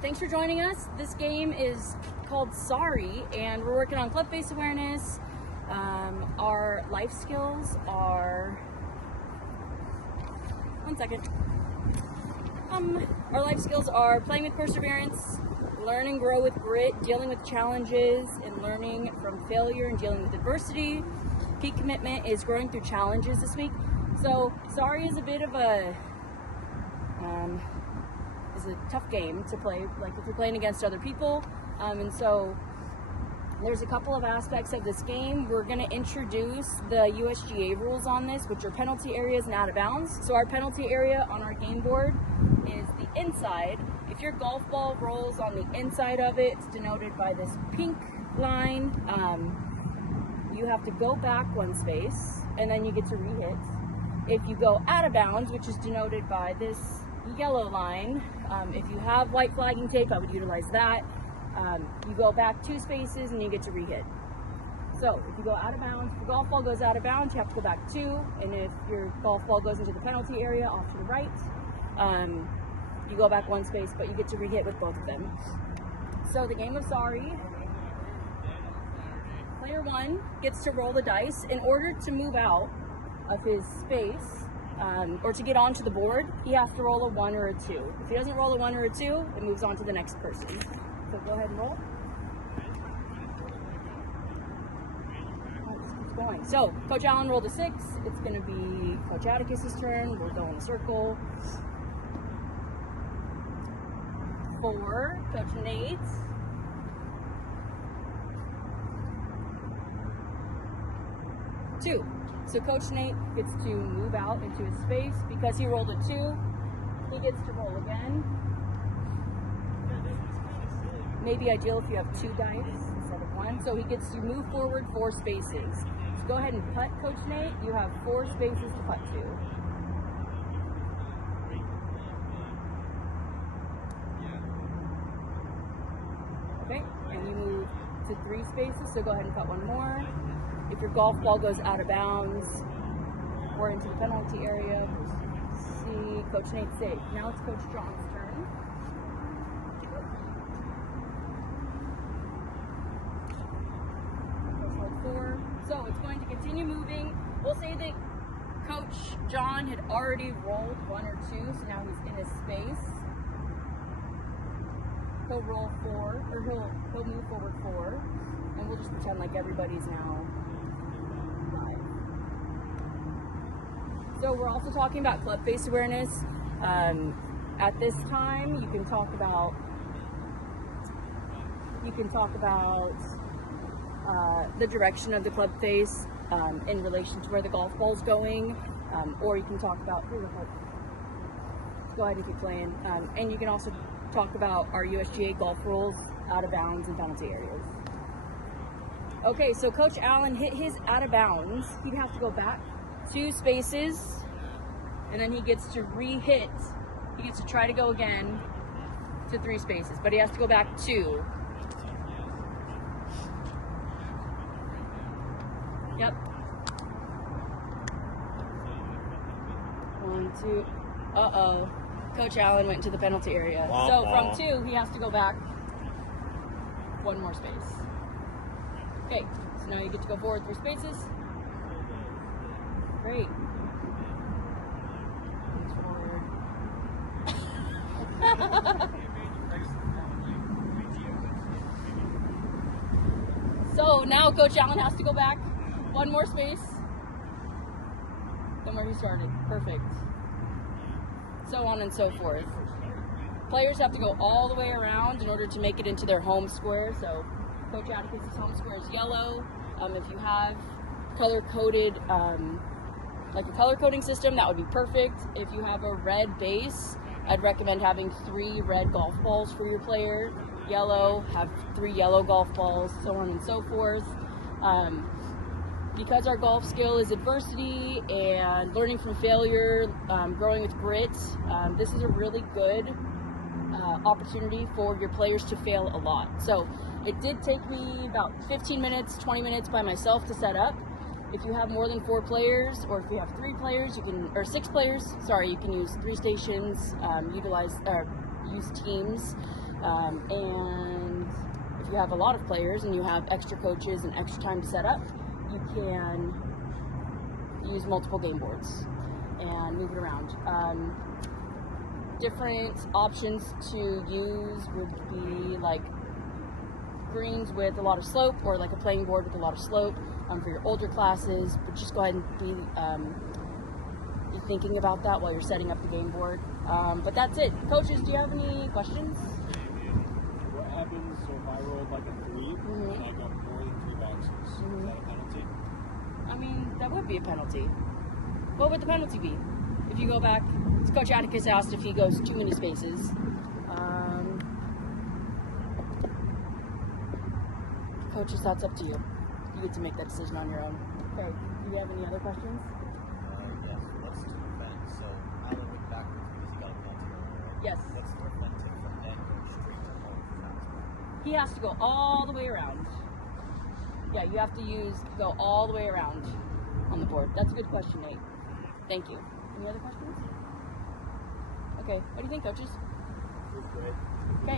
thanks for joining us. This game is called Sorry, and we're working on Clubface awareness. Our life skills are... One second. Our life skills are playing with perseverance, learn and grow with grit, dealing with challenges, and learning from failure and dealing with adversity. Key commitment is growing through challenges this week. So Sorry is a bit of a tough game to play, like if you're playing against other people. And so there's a couple of aspects of this game. We're going to introduce the USGA rules on this, which are penalty areas and out of bounds. So our penalty area on our game board is the inside. If your golf ball rolls on the inside of it, it's denoted by this pink line. You have to go back one space and then you get to re-hit. If you go out of bounds, which is denoted by this yellow line, if you have white flagging tape, I would utilize that. You go back 2 spaces and you get to re-hit. So if you go out of bounds, if your golf ball goes out of bounds, you have to go back 2, and if your golf ball goes into the penalty area off to the right, you go back 1 space, but you get to re-hit with both of them. So the game of Sorry, player 1 gets to roll the dice. In order to move out of his space, or to get onto the board, he has to roll a 1 or a 2. If he doesn't roll a 1 or a 2, it moves on to the next person. So go ahead and roll. Just keeps going. So Coach Allen rolled a 6. It's going to be Coach Atticus's turn. We'll go in a circle. 4, Coach Nate. 2. So Coach Nate gets to move out into his space. Because he rolled a 2, he gets to roll again. Maybe ideal if you have 2 dice instead of 1. So he gets to move forward 4 spaces. So go ahead and putt, Coach Nate. You have 4 spaces to putt to. Okay, and you move to 3 spaces, so go ahead and putt 1 more. If your golf ball goes out of bounds or into the penalty area, see Coach Nate safe. Now it's Coach John's turn. Coach 4. So it's going to continue moving. We'll say that Coach John had already rolled 1 or 2, so now he's in his space. He'll roll 4, or he'll move forward 4, and we'll just pretend like everybody's now live. So we're also talking about Clubface awareness. At this time, you can talk about the direction of the Clubface in relation to where the golf ball's going, or you can talk about. Go ahead and keep playing, and you can also talk about our USGA golf rules, out of bounds, and penalty areas. Okay, so Coach Allen hit his out of bounds. He'd have to go back 2 spaces, and then he gets to re-hit. He gets to try to go again to 3 spaces, but he has to go back 2. Yep. 1, 2. Uh-oh. Coach Allen went to the penalty area. So from 2, he has to go back 1 more space. Okay, so now you get to go forward 3 spaces. Great. So now Coach Allen has to go back 1 more space than where he started. Perfect. So on and so forth. Players have to go all the way around in order to make it into their home square. So Coach Atticus's home square is yellow. If you have color-coded, like a color coding system, that would be perfect. If you have a red base, I'd recommend having 3 red golf balls for your player. Yellow, have 3 yellow golf balls, so on and so forth. Because our golf skill is adversity and learning from failure, growing with grit, this is a really good opportunity for your players to fail a lot. So it did take me about 15 minutes, 20 minutes by myself to set up. If you have more than 4 players, or if you have 3 players, you can, or 6 players, sorry, you can use 3 stations, use teams. And if you have a lot of players and you have extra coaches and extra time to set up, you can use multiple game boards and move it around. Different options to use would be like greens with a lot of slope, or like a playing board with a lot of slope for your older classes. But just go ahead and be thinking about that while you're setting up the game board. But that's it. Coaches, do you have any questions? What happens if I rolled like a 3 and I got more than 3 boxes? Is that a penalty? I mean, that would be a penalty. What would the penalty be? If you go back, Coach Atticus asked if he goes too many spaces. Coaches, that's up to you. You get to make that decision on your own. Okay, do you have any other questions? Yes, let's do that. So Alan went backwards because he got a penalty earlier. Yes. What's the reflective from then going straight to home for fastball? He has to go all the way around. Yeah, you have to go all the way around on the board. That's a good question, Nate. Thank you. Any other questions? Okay, what do you think, coaches? Great. Okay.